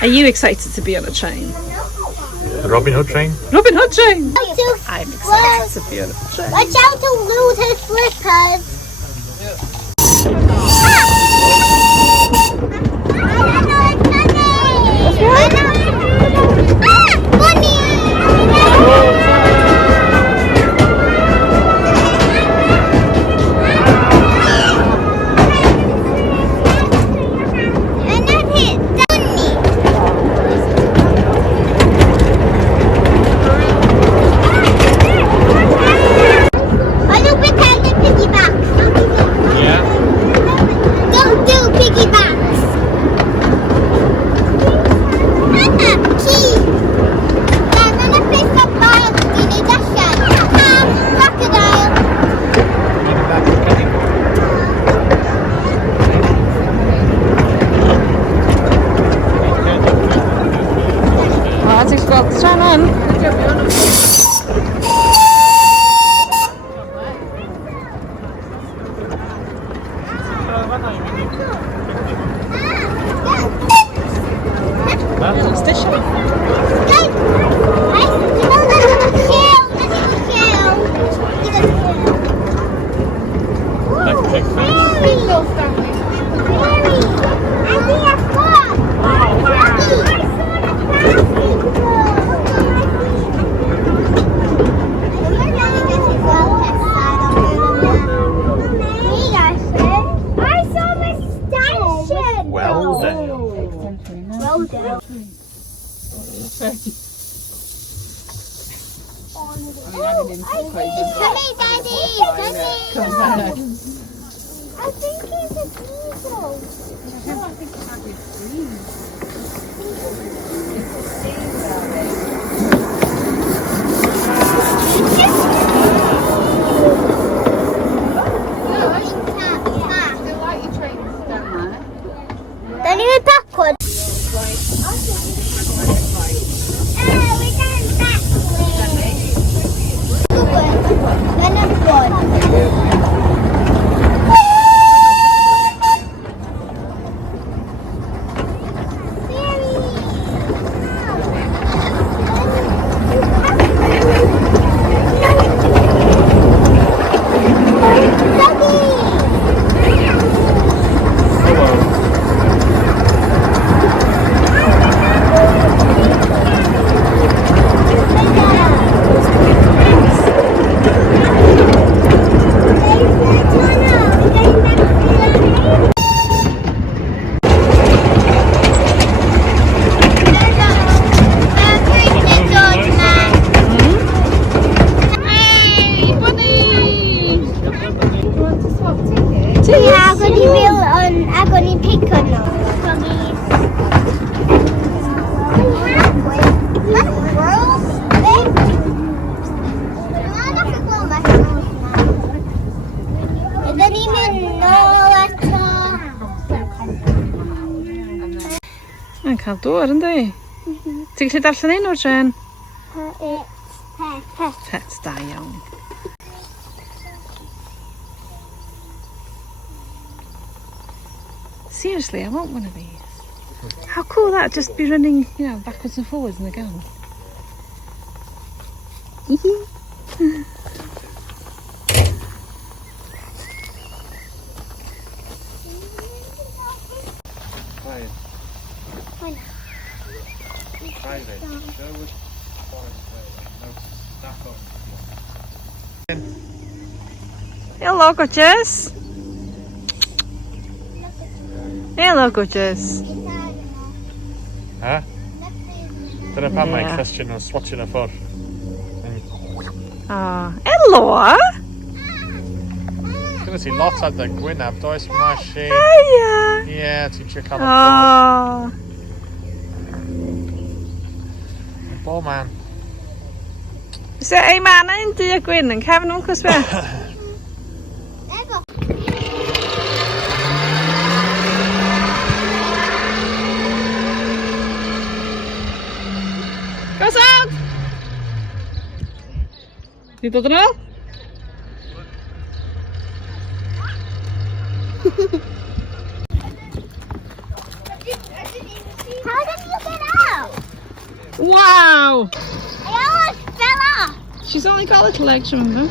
Are you excited to be on a train? The Robin Hood train? Robin Hood train! I'm excited to be on a train. Watch out to lose his slippers. I think it's a diesel. No, I think it might be green. It's a diesel. They like your trains down there. Then you backwards. Mae'n cael dŵr, ynddi? Ti'n gallu darllen un o'r tren? Pet, da iawn. Seriously, I want one of these. How cool that, just be running, you know, backwards and forwards in the gown. Sherwood, hello, gorgeous. Hello, gorgeous. Ha? Dyna pam mae'n cwestiwn o'n swatching y ffordd. Hello! Gyda ti lot ar dy gwynaf, does Mashi? Hiya! Ie, ti'n trio cael y ffordd. Bo man. So, ei man yn du a gwyn yn cefn nhw'n cwrs be? Goes out! Ni dod yn ôl? How did you get Wow! I almost fell off. She's only got little legs, remember?